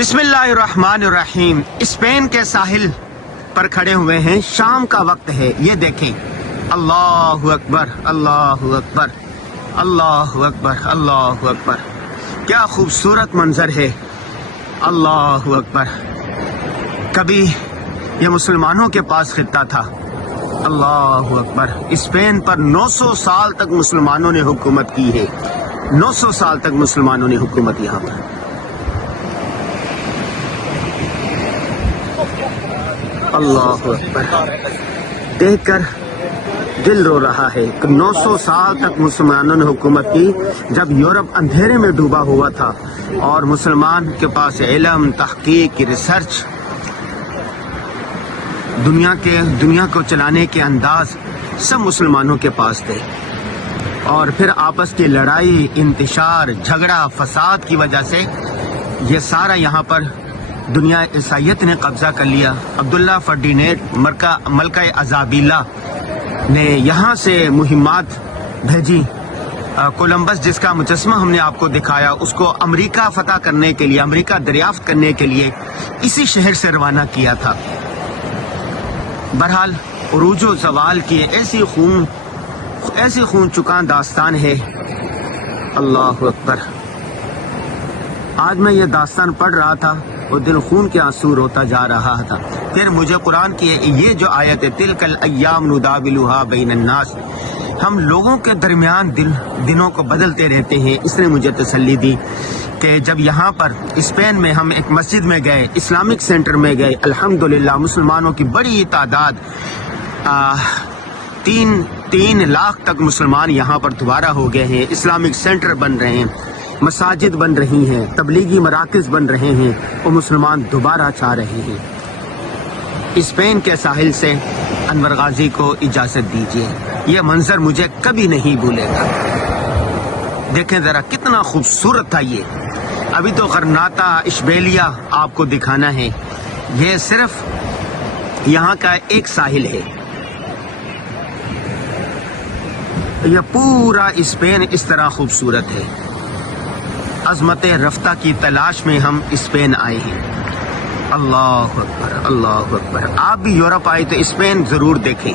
بسم اللہ الرحمن الرحیم. اسپین کے ساحل پر کھڑے ہوئے ہیں، شام کا وقت ہے. یہ دیکھیں، اللہ اکبر اللہ اکبر اللہ اکبر اللہ اکبر، کیا خوبصورت منظر ہے. اللہ اکبر. کبھی یہ مسلمانوں کے پاس خطہ تھا. اللہ اکبر. اسپین پر 900 سال تک مسلمانوں نے حکومت کی ہے. 900 سال تک مسلمانوں نے حکومت یہاں پر. اللہ اکبر. دیکھ کر دل رو رہا ہے کہ 900 سال تک مسلمانوں نے حکومت کی، جب یورپ اندھیرے میں ڈوبا ہوا تھا اور مسلمان کے پاس علم، تحقیق کی ریسرچ، دنیا کو چلانے کے انداز سب مسلمانوں کے پاس تھے. اور پھر آپس کی لڑائی، انتشار، جھگڑا، فساد کی وجہ سے یہ سارا یہاں پر دنیا عیسائیت نے قبضہ کر لیا. عبداللہ فرڈینینڈ ملکہ ازابیلا نے یہاں سے مہمات بھیجی. کولمبس جس کا مجسمہ ہم نے آپ کو دکھایا، اس کو امریکہ فتح کرنے کے لیے، امریکہ دریافت کرنے کے لیے اسی شہر سے روانہ کیا تھا. بہرحال عروج و زوال کی ایسی خون چکان داستان ہے. اللہ اکبر. آج میں یہ داستان پڑھ رہا تھا اور دل خون کے آنسو روتا جا رہا تھا. پھر مجھے قرآن کی یہ جو آیت ہے، تلک الایام نداولها بین الناس، ہم لوگوں کے درمیان دنوں کو بدلتے رہتے ہیں، اس نے مجھے تسلی دی کہ جب یہاں پر اسپین میں ہم ایک مسجد میں گئے، اسلامک سینٹر میں گئے، الحمدللہ مسلمانوں کی بڑی تعداد، 3 لاکھ تک مسلمان یہاں پر دوبارہ ہو گئے ہیں. اسلامک سینٹر بن رہے ہیں، مساجد بن رہی ہیں، تبلیغی مراکز بن رہے ہیں اور مسلمان دوبارہ چاہ رہے ہیں. اسپین کے ساحل سے انور غازی کو اجازت دیجیے. یہ منظر مجھے کبھی نہیں بھولے گا. دیکھیں ذرا کتنا خوبصورت تھا یہ. ابھی تو غرناطہ، اشبیلیا آپ کو دکھانا ہے. یہ صرف یہاں کا ایک ساحل ہے. یہ پورا اسپین اس طرح خوبصورت ہے. عظمت رفتہ کی تلاش میں ہم اسپین آئے ہیں. اللہ اکبر اللہ اکبر. آپ بھی یورپ آئے تو اسپین ضرور دیکھیں.